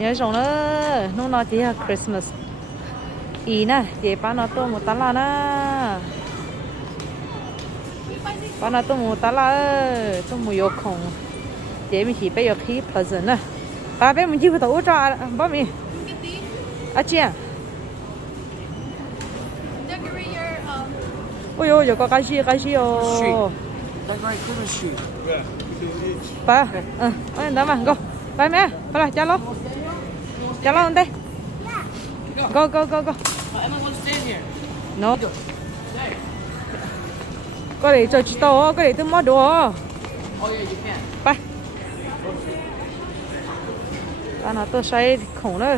nhớ rồi nữa lúc nó chỉ là Christmas ý nè chị bán nó tôi một tá là nè bán nó tôi một tá là tôi một yêu khổng chị mình chỉ bây giờ khi present nè ba bé mình chỉ phải tổ cho ba mình à chị à ôi ôi giờ có cái gì ồ ba ơi đó mà go ba mẹ ba lại cho lo đây go no có để cho chị tao có để tôi mua đồ ba ta nó tôi sai khổng đó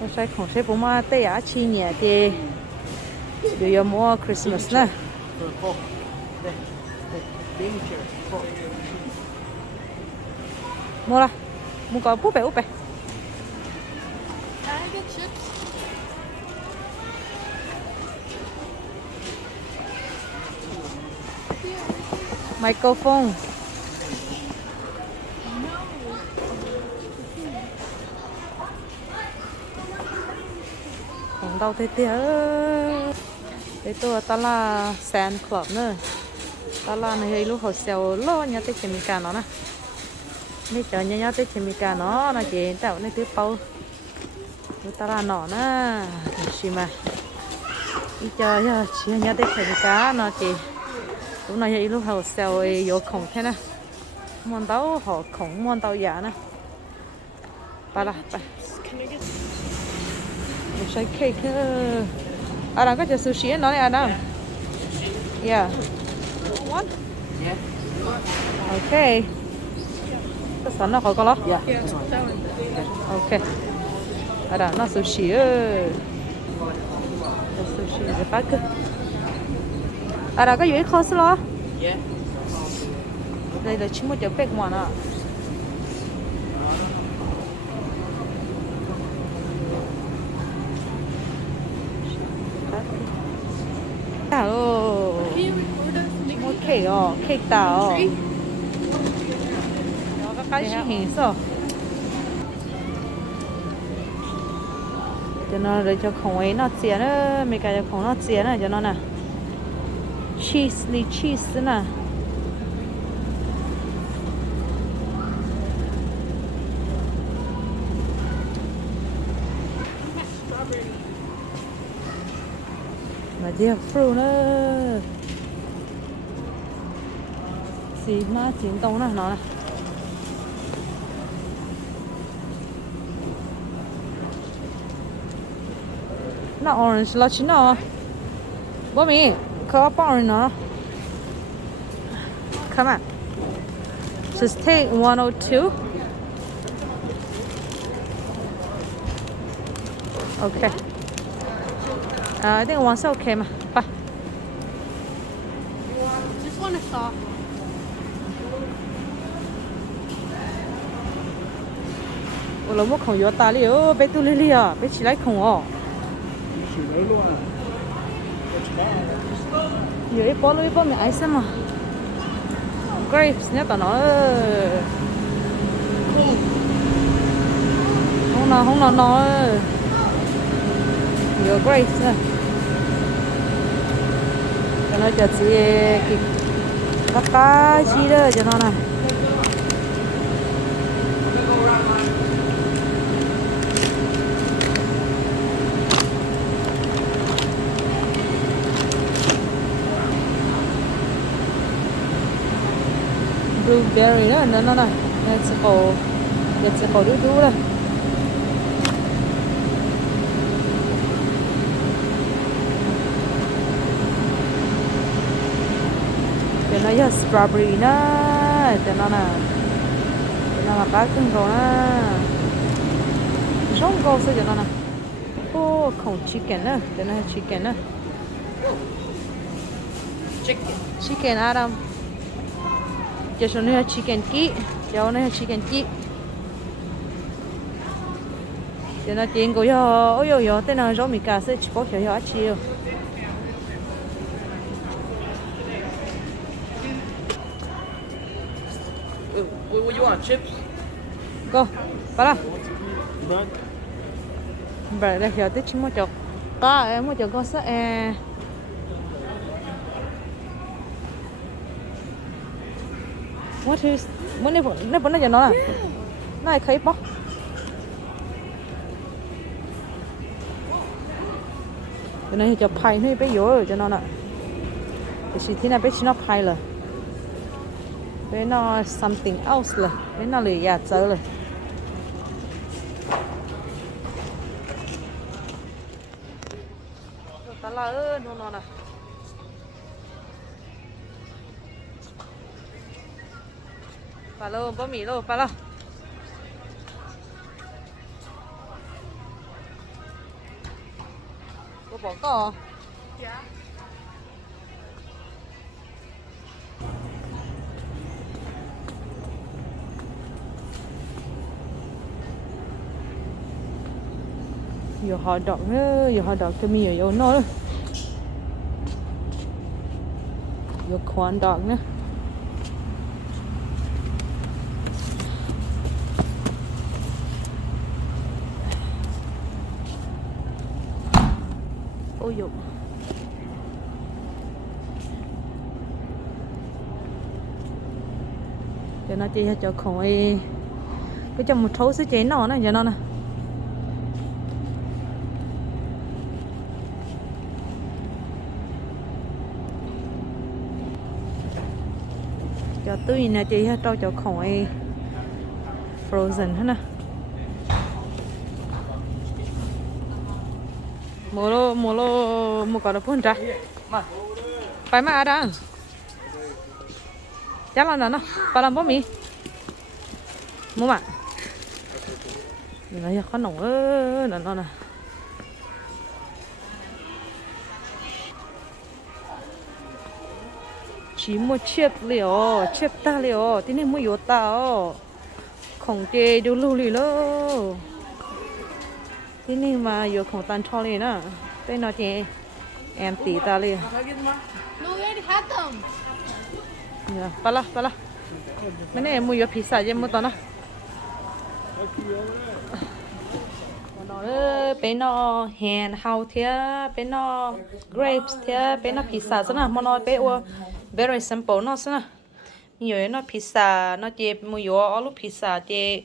tôi sai khổng sai bố mà tây á chi nhẹ thì đều mua Christmas nè mua là mua có búp bê microphone không đâu thế tía thế tôi ta là sand club nữa ta là này lúc họ sell lo nhà tết chemi cả nó nè mấy chờ nhà tết chemi cả nó là chị tạo này thứ bao ta là nó nè xí mà đi chờ chị nhà tết chemi cả nó chị lúc này lúc họ sell vô khổng thế nè món tàu họ khổng món tàu giả nè ba là một cái cake Adam có cho sushi nó này Adam yeah one Yeah. okay cái sẵn nó khỏi có lo Yeah, this one. okay Adam nó sushi sushi cái bát cơ Adam có gì coleslaw Yeah. đây là chỉ một chỗ bếp món à tao mua cake tao nó có cái gì hình sao cho nó để cho không ấy nó chén nữa mấy cái không nó chén này cho nó nè cheese nè mà dear fruit nữa gì mà chiến tông nè nó nè nó orange là chín nào bố mẹ có bao orange nó come on just take 102 okay I think one's okay mà ba Just want a soft. ủa mua không vô ta liu bé tu li à bé chỉ lấy không à Chỉ lấy luôn à? giờ bó lưỡi bó mẹ ai xem mà grapes nhá tao nói không nào nó nhiều grapes nè cho nó cho chị cái cá chi đó cho nó nè blueberry đó nó này sẽ có đu đu đây cho nó là strawberry nó cho nó là cá cưng rồi nè sống câu sao cho nó nè ô không chicken nữa cho nó chicken nữa chicken Adam cho nó là chicken kỹ cho nó là chicken kỹ cho nó tiền của yo ôi yo tên là rau mì cá sẽ chỉ có hiểu chiều What you want? Chips? go, para. But Vậy là giờ tới chỉ mua chọc có mua chọc con sữa What is muốn đi nó giờ nó là này thấy bó cái này cho pay nó bé yếu rồi cho nó nè cái gì thế nào bé chỉ nó pay rồi bé nó something else rồi bé nó lười già chơi rồi ta là nó nè phải luôn bánh mì luôn phải luôn cô bỏ cỏ dạ giờ họ đọc nữa giờ họ đọc cái mì ở nó giờ khoan đọc nữa ôi dồi cho nó chỉ cho khỏi cái trong một thấu xíu chén nó nè cho nó nè cho tươi nè chị cho khỏi frozen hết nè mua có được phun ra phải mà đã chắc là nó phải làm bánh mì mua mà nó khó nồng nó nè chỉ mua chip ta liệu tí này mua yếu tao không chê đủ lưu lì lô thế nên mà giờ không tan cho lên á tên nó chị em tí ta liền pala cái này mua giờ pizza chứ mua tao nó bên nó hand how thế bên nó grapes thế bên nó pizza chứ nè mua nó bên very simple nó chứ nè nhiều nó pizza nó chị mua giờ ở lúc pizza chị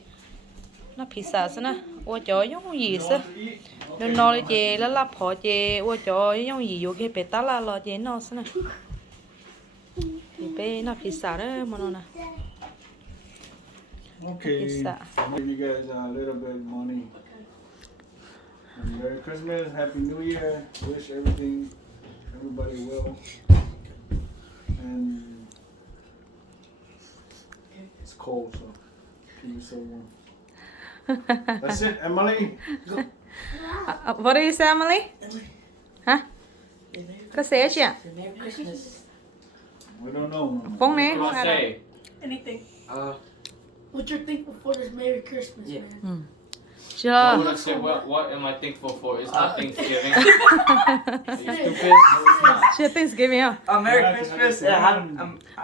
nó pizza chứ nè ủa cho giống gì chứ nên nó chị là lắp họ chị ủa cho giống gì vô cái bể tá là lo chị nó chứ nè thì bé nó pizza đó mà nó nè okay, give you guys a little bit of money. And Merry Christmas, Happy New Year. Wish everybody well. And it's cold, so keep yourself warm. That's it, Emily. What do you say, Emily? Hả? Có xé chị ạ? Merry Christmas. We don't know. Phong nè, What do I say? Anything. What you're thankful for this Merry Christmas, man. Chưa. What would I say? What am I thankful for? It's not Thanksgiving. Are you stupid? No, it's not. Chưa Thanksgiving à? Merry Christmas.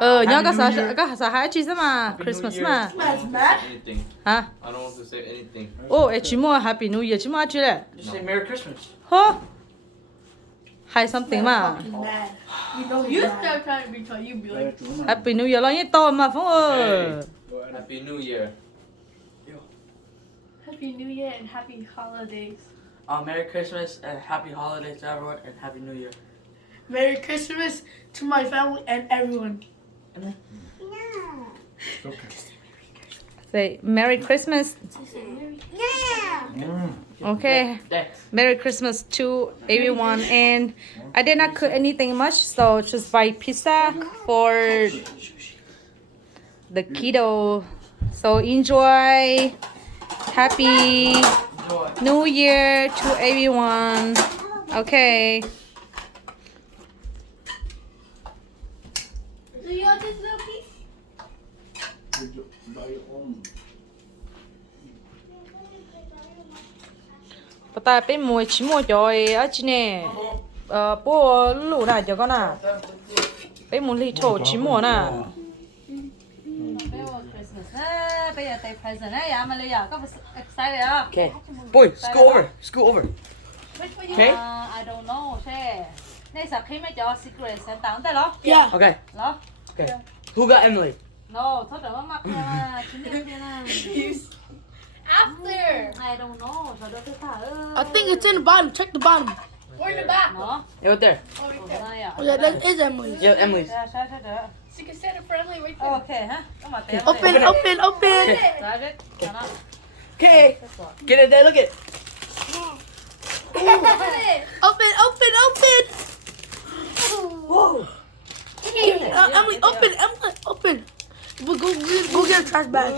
Nhớ có sợ hãi chi mà Christmas mà. That's mad. Anything. Hả? I don't want to say anything. Chỉ mua Happy New Year chứ mà chứ lệ. Just say Merry Christmas. Hả? Hay something mà. Fucking mad. You know you start trying to be tall, you be like, Happy New Year lo như to mà Phong ơi. Happy New Year. Happy New Year and Happy Holidays. Merry Christmas and Happy Holidays to everyone and Happy New Year. Merry Christmas to my family and everyone. Okay. Say Merry Christmas. Okay. Merry Christmas to everyone, and I did not cook anything much, so just buy pizza for the kiddo. So enjoy. Happy New Year to everyone. Okay. Do you want this little piece? Buy your own. Bà ta bé mua chỉ mua rồi ở trên này bố lũ này cho con à bé mua lì thổ chỉ mua nè bây giờ tay present ấy, mà bây giờ có excited, huh? Okay. Boy, scoot over. Scoot over. Which one you Okay. I don't know, che. Này sao khi mà cho secret Santa không tay đó? Yeah. Okay. Đó. Okay. Who got Emily? No, thôi đừng có mắc mà. Chính điều kia nè. After. I don't know. Sao đó tôi thả. I think it's in the bottom. Check the bottom. We're in the back. Nó. Yeah, right there. Oh, right there. Đây à. Oh, yeah, that is Emily's. Yeah, Emily's. Sao đó. So you can set it for Emily right there. Okay, hả? Có mà té. Open, open, open. Đấy biết. Đó. Okay. Get it there. Look it. Open, open, open. Whoa. Emily, open, Emily, open. We'll go get a trash bag.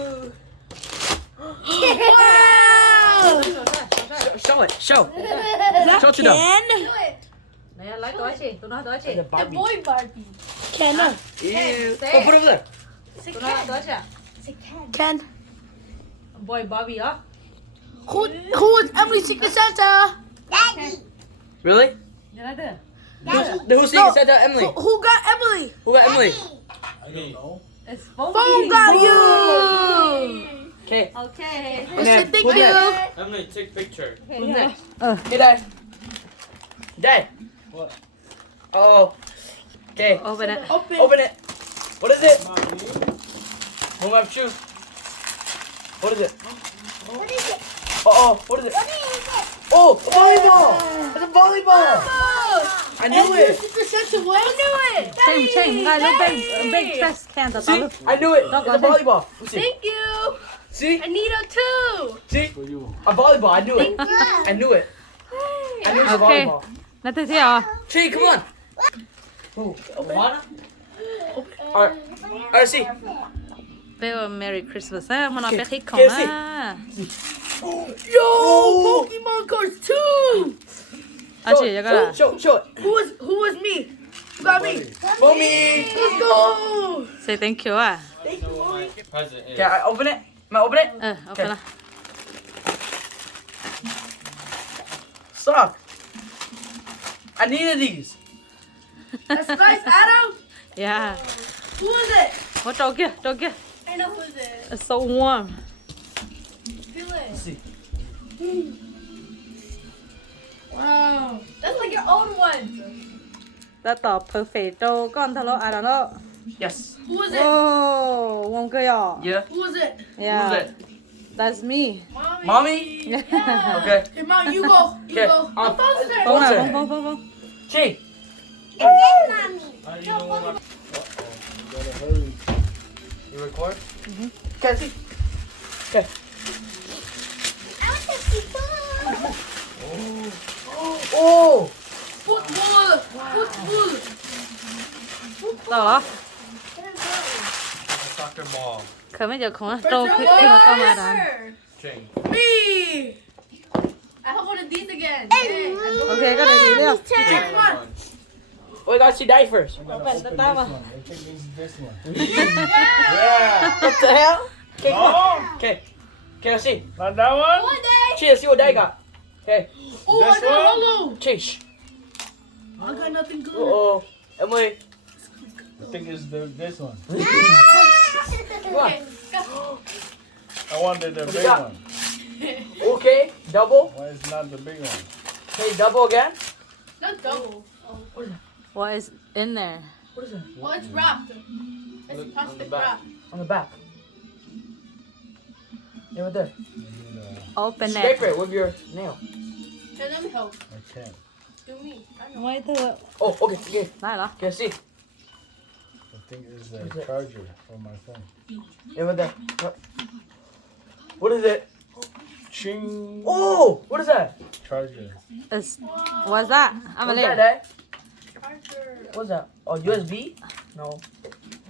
Wow! Show it. Show. That Show to them. can. Này lấy tối chị, tôi nói tối chị. The Barbie. Boy Barbie. Can. Ew. Oh, put it over there. Tôi nói tối chị. Can. Boy Barbie á. Who is Emily's Secret Santa? Really? Như nói được. Who's secret Santa? Emily. Who got Emily? Who got Emily? I don't know. It's Phone got you. Okay. Okay. We say thank Who's you. next? Emily, take picture. Who's next? Hey, Dad. Dad. What? Oh. Okay. Open it. Open. Open it. What is it? Not me. Who have shoes? What is it? Uh-oh. What is it? Oh, a volleyball. It's a volleyball. I knew it. Secret Santa, what? I knew it. Cheng, guys, look big trash can that See? look. I knew it. It's a volleyball. Let's see. Thank you. See? I need a too. See? For you. A volleyball. I knew it. I knew it. I knew it was a Okay. volleyball. Nó tiếp theo. Tree, come on. Oh, what? Alright. Alright, see. Bây Merry Christmas á, mà nó bé thích không Kia gì? á. Yo, Pokemon cards too. À chị cho cái là. Show it. Who is me? Who got me? Mommy. Let's go. Say thank you à. Thank you, mommy. Present is. Can I open it? Am I open it? Open it. Suck. I needed these. That's nice, Adam. Yeah. Who is it? What dog kia, dog kia. I know who is it. It's so warm. Feel it. Let's see. Wow. That's like your own one. đã tỏ perfect cho con thằng nó à đó nó. Yes. Who is it? Oh, warm cơ à? Yeah. Who is it? Yeah. Who's it? That's me. Mommy. Mommy? Yeah. Okay. Hey, Mom, you go. You Okay. go. My phone's there. Bông What's này, it? bông. Chi. How you know what? Uh-oh. You gotta hurry. You record? Okay, see. Okay. Oh. Football. Football. Đâu đó? Soccer ball. Khởi mấy giờ không á? Đâu khi mà tao mà đàn. Chain. Me. I have one of these again. Ok, cái này gì đâu? Check one. We gotta see Daddy first. You gotta Open open the this tower. one. I think it's this one. Yeah. What the hell? Okay, come on. No, Okay. Okay, let's see. not that one. One day. Chi, let's see what Daddy got. Okay. Oh, I This got one? Holo. Chase. I got nothing good. Uh-oh. Emily. I think it's this one. Come on. Okay. Go. I wanted the What big you got? one. Okay. Double. Why is not the big one? Okay, double again. Not double. What is in there? What is that? Oh, it's wrapped. It's Look on the plastic back. wrap. On the back. Yeah, right there. I need Open Scrape it. it with your nail. Can let me help. I can't. Do me. I know. Ngoài thưa. Oh, okay. Okay. Này đó. Okay, see. I think it's What is a it? charger for my phone. Yeah, right there. What is it? Ching. Oh, what is that? Charger. It's, what's that? I'm What's a that, little. Dad? Charger. What's that? Oh, USB? No.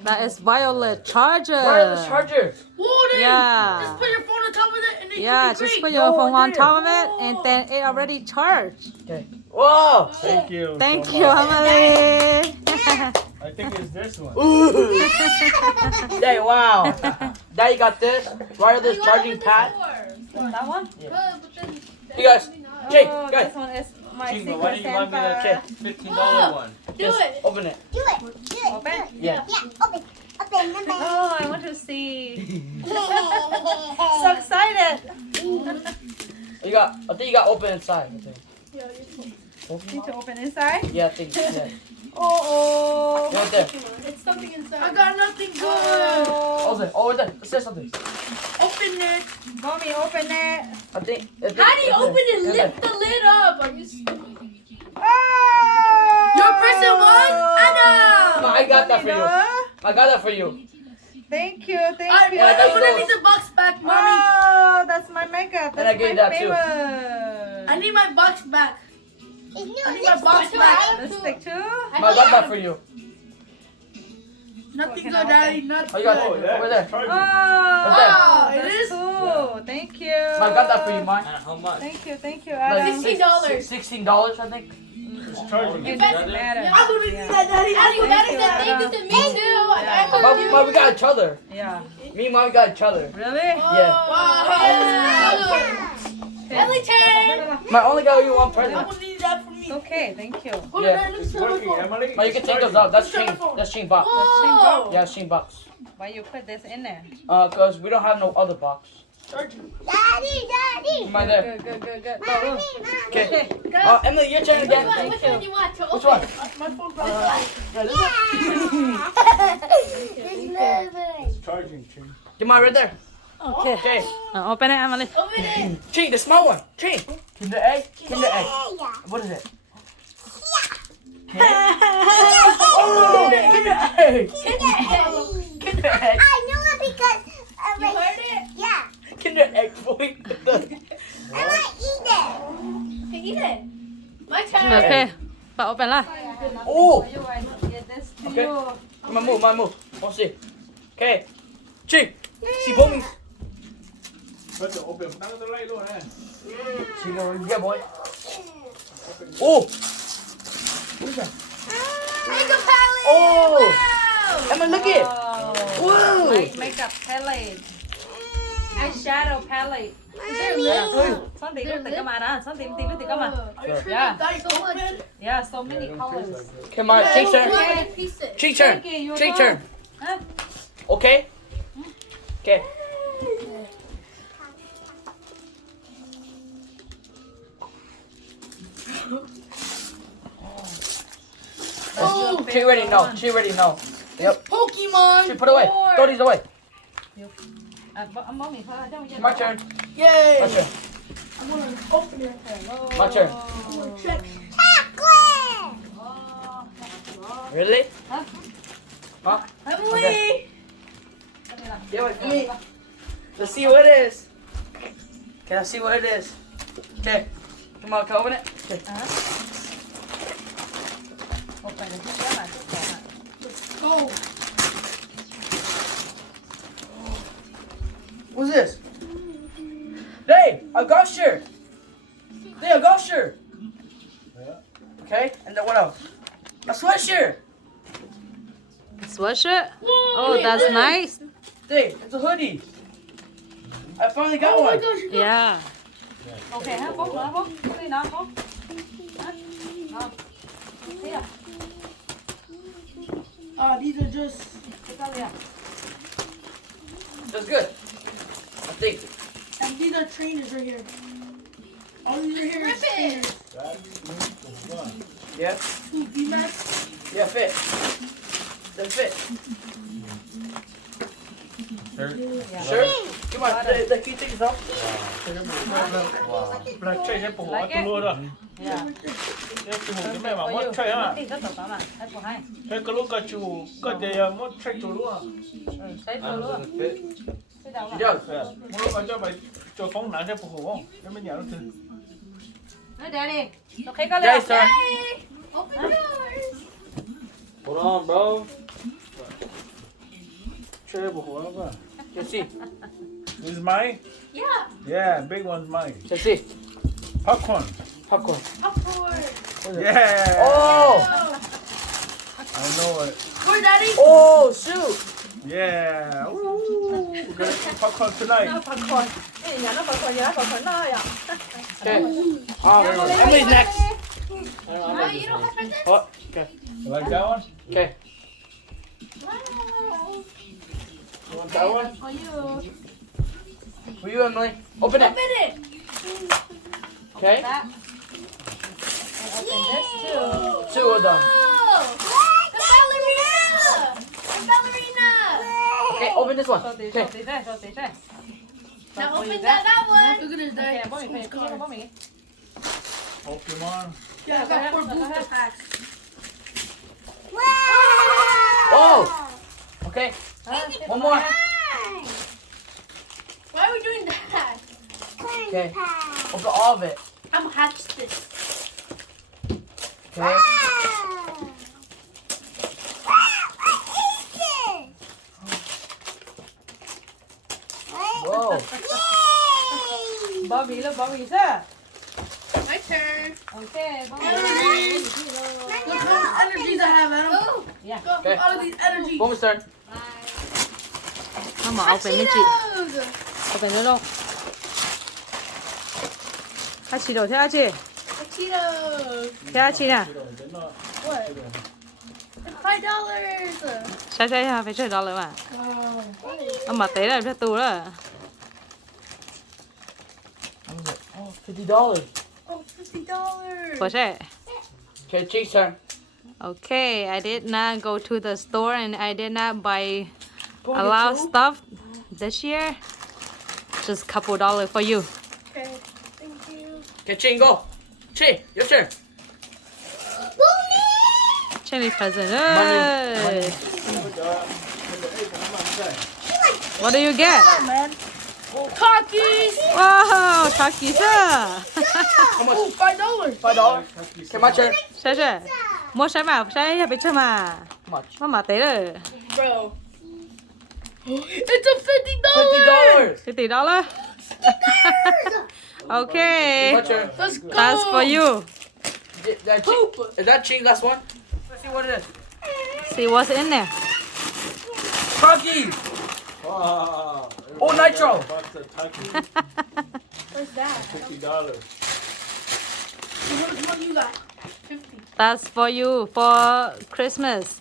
That is violet charger. Wireless charger. Whoa, then. Yeah. Just put your phone on top of it and then Yeah, you'll be just great. put your No, phone on I top of it and then it already charged. Okay. Whoa. Thank you. Thank so you, much. Emily. I think it's this one. Ooh. Hey, wow. Daddy got this wireless You charging wanna pad. open That one? this door? But then You guys, not. Jake, Oh, guys, this one is my Jingle, why secret don't you buy me that Santa. $15 one? Do just it. open it. Open? Yeah. Oh, I want to see. So excited. You got. I think you got open inside. I think. Need to open inside. Yeah, I think. Yeah. Oh. Right there. It's something inside. I got nothing good. Oh, there. Oh, right there. It says something. Open it. Mommy, open it. I think. How do you open it? Lift the lid up. Are you stupid? Oh. Your person won? No, I got that for you. I got that for you. Thank you, thank I you. need the box back, mommy. Oh, that's my makeup. And I That's gave my that too. favorite. I need my box back. I need my box back. Lipstick too. I got that for you. Nothing good, daddy. Nothing Oh, you got good. it over there. Oh, Right there. that's It is? cool. Thank you. I got that for you, Mike. How much? Thank you, thank you. Like Adam. $16. $16, I think. It's charging. It doesn't matter. I wouldn't need that, daddy. Thank you, Adam. to me too. But we got each other. Yeah. Me and Mike got each other. Really? Yeah. Ellie Tan. My only got you one I present. would need that for me. Okay, thank you. Hold Yeah. on, let me It's show my working, phone. Emily. No, you can take those out. That's chain. That's chain box. Whoa. Yeah, chain box. Why you put this in there? Cause we don't have no other box. Daddy. Right there. Good, good, good. Mommy, Okay. Emily, your turn again. Which one do you want to open? Which one? My phone probably. Yeah, this one. It's moving. It's charging, Ching. Get mine right there. Okay. Okay. Open it, Emily. Open it. Chain, the small one. Chain. Kinder egg. Kinder egg. What is it? Oh, Kinder egg. Kinder egg. I knew it because You heard it? yeah. Kinder egg, boy. I want to eat it. Okay, eat it. My turn. Okay. But open lah. Oh. You I get this to Okay. you. My move. Let's see. Okay. Chain. See, boy. But the open now the light luôn nè. See, yeah, boy. Oh. What is that? Makeup palette. Oh. Wow. Emma, look it. Wow. Whoa. Makeup palette. Eyeshadow palette. They're little. Son tí luôn từ các bạn á. Son tí luôn từ các bạn. Are you sure Yeah. that so open? Yeah, so many colors. Come on, Chain's turn. Pieces. Chain's turn. Okay, your Chain's turn. turn. Huh? Okay. Okay. Oh, She already know. She already know. Yep. Pokemon. She put away. Throw these away. Mommy, My turn. Yay. My turn. I'm gonna open it. My turn. Check. Chocolate. Really? Huh? Huh? Emily. Yeah, wait for me. Let's see what it is. Can I see what it is? Okay. Come on, can I open it? Okay. Open it. Các bạn trước kẻ ạ. Go. What's this? Hey, a golf shirt. Hey, a golf shirt. Yeah. Okay, and then what else? A sweatshirt. Sweatshirt? Oh, that's nice. Hey, it's a hoodie. I finally got Oh my one. gosh. Yeah. Okay, ha, bố nữa, bố. Bố đi nào, bố. Hả? Nào. Thế à? These are just. Thế sao vậy? That's good. I think. And these are trainers right here. All these are here is trainers. Yeah. Two V-Max. Yeah, fit. They fit. Sure. Come on, the key things up. Là chơi hết bộ tôi luôn rồi. Yeah. Cái chủ cái mẹ mà For mất you. chơi á. Tí rất tốt mà. Hết của hai. Cái lúc cái chủ cái gì mất chơi chủ luôn. Thấy rồi luôn. Thế đâu She rồi? does. Muốn cái cho mày cho phóng nặng cái bộ không? Cái mấy nhà nó từ. Nói Daddy. Okay, có Jay's lên. turn. Open yours. Hold on, bro. Chơi bộ không á. Let's see. This is mine? Yeah. Yeah, big one's mine. Let's see. Popcorn. Popcorn. Popcorn. Yeah. Oh. I know it. Where, Daddy? Oh, shoot. Yeah. Ooh, we're gonna eat popcorn tonight. Popcorn. Cái gì nhà nó popcorn gì đó, popcorn nó ơi ạ. Okay. Emily's next. No, you don't have presents? Oh, okay. You like that one? Okay. You want that one? For you. For you, Emily. Open it. Open it. Okay. That. And open this too. Two of them. Oh, the ballerina. The ballerina. Okay, open this one. Show this, Okay. show this, show this, show this. Now For you open that. that one. Look at this, Okay, Dad. bố mình phải kia bố mình. Pokemon. Yeah, I got 4 booster packs. Oh. Okay. One more. Why are we doing that? Okay. Open all of it. I'm gonna hatch this. Okay. Whoa. Bobby, look, Bobby, sir. My turn. Okay, Bobby. Look how much energies I have, Adam. Yeah. Got Okay. all of these energies. Boom's turn. Mama, open mấy chị. Cheetos. Open nó luôn. Hai chị đầu theo chị. Cheetos. Theo chị nè. They're not. What? $5. Sai sai ha, phải chơi đó rồi mà. Wow. Mà tế là phải tù đó. What was it? Oh, $50. Oh, $50. Có sẽ. Okay, Cheeks turn. Okay, I did not go to the store and I did not buy Boom, a you lot of two. stuff this year. Just a couple dollars for you. Okay, thank you. Okay, Ching, go. Ching, your turn. Cherry present. Money. Hey. What do you get? Man. Cookies. Wow, Taki sir. How much? Oh, $5. $5. Okay, my turn. Sai sai. Mua sai mà, sai phải chơi mà. How much? Mà tế rồi. Bro. It's a $50. $50. $50. Okay. My turn. Let's go. That's for you. Is that Ching's last one? Let's see what it is. See what's in there. Cookies. Wow. Oh, nitro. Box of Takis. Where's that? $50. What you got? 50. That's for you for Christmas.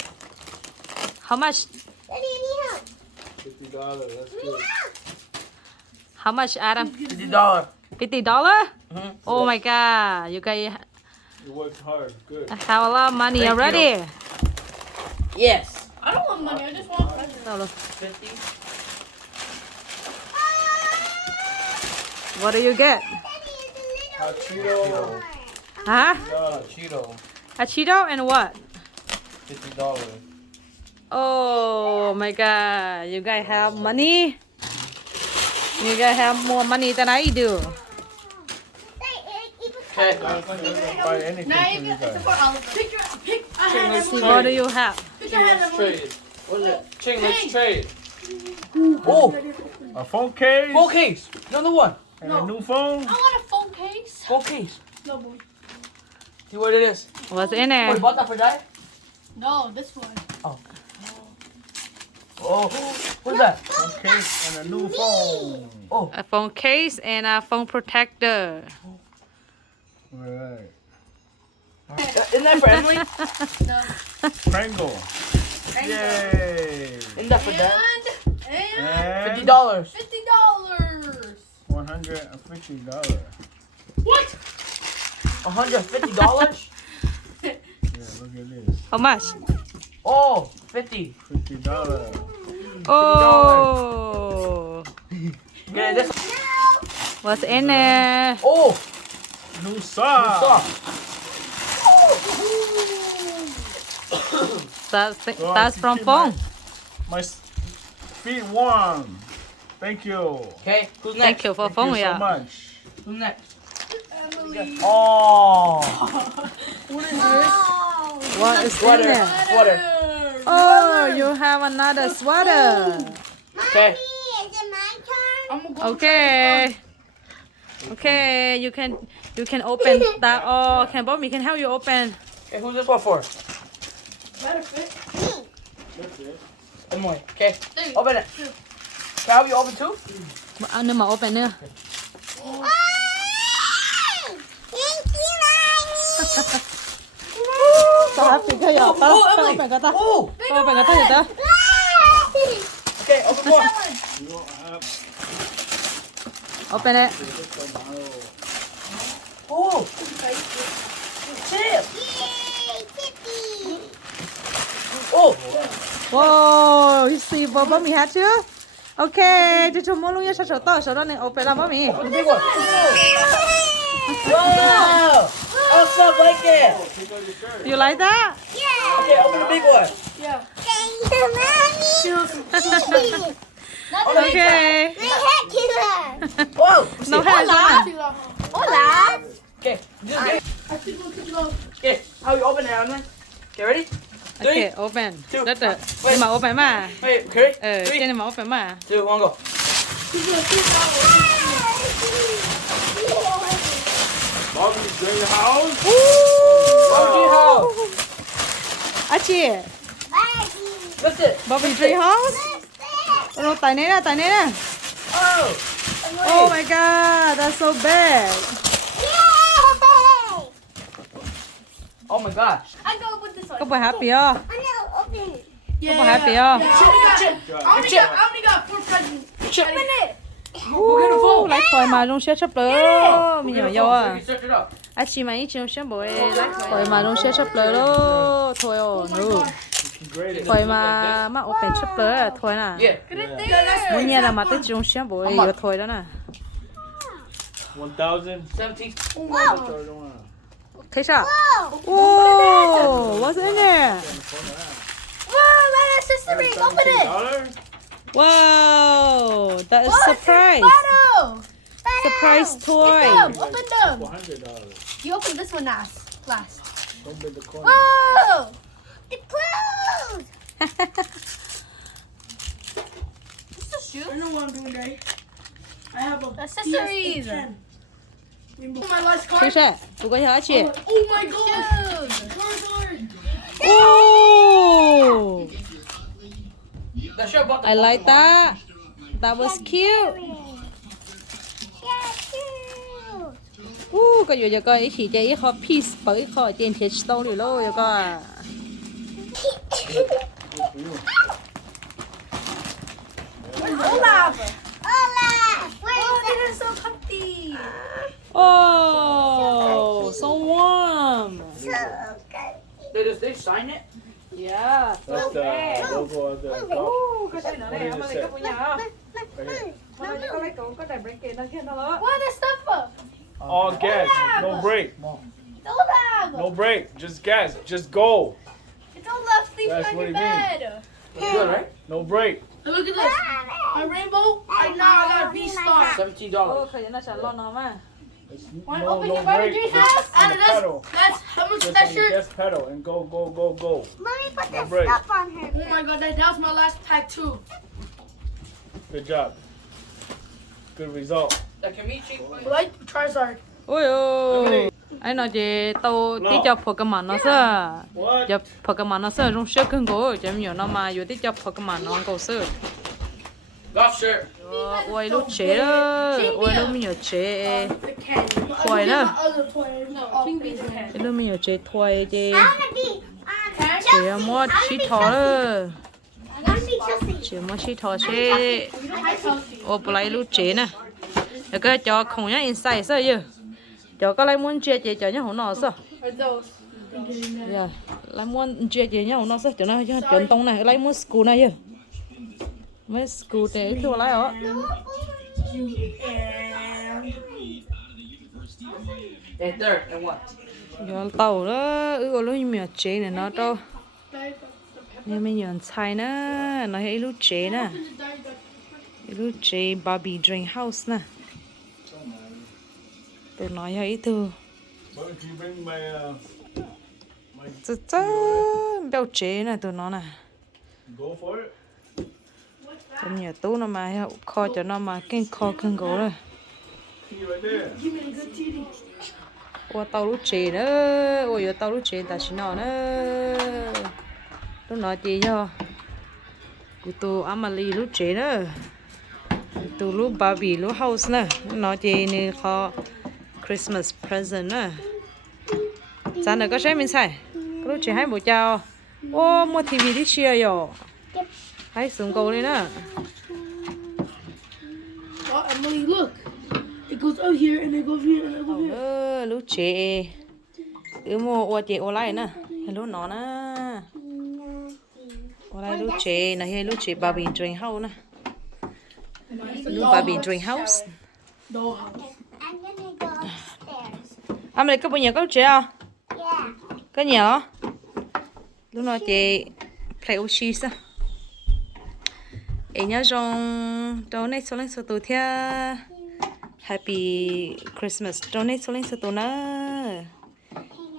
How much? $50. That's good. How much, Adam? $50. $50? Mhm. Oh my God! You guys You worked hard. Good. have a lot of money Thank already. Yes. I don't want money. I just want presents. Đâu rồi? 50. What do you get? A Cheeto. Huh? Cheeto. A Cheeto and what? $50. Oh my God! You guys have money. You guys have more money than I do. Okay. Buy anything Now for you you get it's guys. for all. Pick a hand. let's Emily. see. What do you have? Pick a Ching, hand. let's Emily. trade. What is it? Ching, let's trade. Oh, A phone case. full case. Another one. And a new phone. I want a phone case. Full case. No, boy. See what it is. What's in Oh, there? you bought that for Dad? No, this one. Oh, what's that? Phone case and a new phone. Oh, A phone case and a phone protector. Right. isn't that for Emily? No. Pringle. Yay. Isn't that for Dad? And And $50. $50. $150. What? $150? Yeah, look at this. How much? Oh, 50. $50. Oh, Okay, this. what's in there? Oh, New sock. That's from phone. My feet warm. Thank you. Okay, who's next? Thank you for Thank phone, you so yeah. much. Who's next? Emily. Oh, What is this? What is in sweater. there? Sweater. Oh, you have another sweater. Okay. Is it my turn? I'm gonna go Okay. Okay, you can open that. Oh, can Bobby can help you open. Okay, who's this one for? Better fit. That's it. Emily. Okay, There you open it. Can I help you open too? Nếu mà open nữa. Tao hấp thì cái giọt tao. Tao Emily. open cái tao. Oh, Tao open cái tao gì tao. okay, open more. You don't have Open it. Oh. Siab. Yay, Tippy. Oh. Wow, you see bố mì hát chưa? Ok, cho chúng mua luôn nha, sao to, sau đó này open là bố mì. Open the big one. Wow. Awesome blanket. You like that? Yeah. Okay, open the big one. Thank you, Mommy. Okay. My hair killer. Whoa. No hair, Hola. Hola. Okay, just get. Okay, how you open it, Emily? Okay, ready? Okay, open. two, Đất rồi. Nhưng mà open mà. Wait, okay, Trên này mà open mà. 2, 1, go. Bobby's dream house. Bobby house. À chị, Lift it. Bobby Tree House. Rồi tay này nè. Oh. Oh my god, that's so big. Oh my gosh. I go with this one. Có phải happy không? Yeah. Có phải happy không? I only got 4 presents. Open it. Lại thoải mái luôn sẽ chấp lỡ. Mình nhỏ vô à. You can stretch it up. À chị mà ít chừng sẽ bồi lại thoải mái luôn sẽ chấp lỡ đó. Thôi ồ, no. Thoải mà open chấp lỡ thôi nè. Yeah. Mỗi nhà là mà tới chừng sẽ bồi giờ thôi đó nè. 1,000. 17. Thấy sao? Whoa, what's in there? Wow, my accessories. Open it. Wow, that is surprise. Bottle. Surprise toy. Open them. $400. You open this one last. Don't be the corner. Whoa. The clothes. This is shoe. I know what I'm doing, Daddy. I have a Accessories. PS810. My last card. Thấy sao? Tụi có hả chị? Oh my god. Shoes. Card. Oh, That's your button. I like that. That was cute. Cái gì vậy coi ý chỉ chơi khó piece bởi khó trên thiệt sâu rồi luôn vậy coi. Olaf. Hola. Oh, this is so comfy. Oh, so warm. They sign it? Yeah. That's the logo of the golf. Cái này nữa này, ông lấy cái của nhà không? Mà nó có lấy cái này blanket nó kia nó đó. What is stuff for? All gas, no brake. Olaf. No brake, just gas, just go. It's Olaf sleeping That's on what your he means. bed. Looks good, right? No brake. And look at this. My rainbow. I got a V-star. $17. Khởi nó sẽ lo nó mà. It's Wanna no, open no your Barbie brake. dream Just house? on the pedal. That's how much Just that on the shirt. gas pedal and go, go, go, go. Mommy put No the break. stuff on her. Oh my god, that was my last pack too. Good job. Good result. That can be cheap. But like Charizard. Ôi ôi. Anh nói chị tao tí cho Pokemon nó sao? What? Cho Pokemon nó sao rung sữa cưng cổ, cho nhiều nó mà vô tí cho Pokemon nó cầu sữa. Golf shirt. Ôi lúc chế đó, ôi lúc mình chế, The candy. Toy My đó. other toy. No, King B's candy. lúc mình chế thôi chứ, I wanna be chế mua chỉ thọ đó, I wanna be Chelsea. chế mua chỉ thọ chứ, ôi bữa nay lúc chế nè, rồi cái cho không nhá inside sao chứ, cho cái lại muốn chế chế cho nhá không nó sao, Or those. yeah, lại muốn chế chế nhá không nó sao, cho nó chuẩn tông này, lại muốn school này chứ, mấy school để thua lại hả? And third, and what? Giờ tàu đó, ước lúc mình chế này nó đâu, nhưng mình nhận sai nữa, nó hay lúc chế nè, lúc chế Barbie Dream House nè, tôi nói hay thưa, But if you bring my, chứ béo chế nè tôi nói nè, go for it. tôi nhớ tú nó mà kho cho nó mà cái kho cưng gỗ rồi, Key right there. ôi tàu lúc chế nữa, ôi giờ tàu lúc chế ta chỉ nó nữa, tôi nói gì cho, của tôi Emily lúc chế nữa. Từ lúc Barbie lúc house nè, nó chỉ nên có Christmas present nè. Sao này có xem mình xài? Có lúc chỉ hai bộ chào. Ô, mua TV đi chia rồi. Hãy xuống cầu đi nè. Oh, Emily, look. It goes out here and it goes here and it goes here. Lú chế mua ô chế ô lại nè lú nó nè ô lại lú chế nè hay lú chế Barbie dream house nè lú Barbie dream house Dollhouse. I'm gonna go upstairs. Này có bao nhiêu có chế à Yeah. có nhiều đó lú nó chế play ô cheese á em nhớ rằng trong này số lên số tuổi thia Happy Christmas trong này số lên số tuổi nữa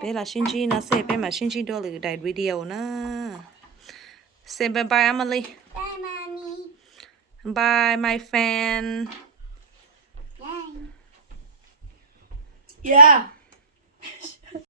bé là sinh chi nó sẽ bé mà sinh chi đôi lử đại video nữa say bye bye Emily Bye, mommy. bye my fan Bye. Yeah.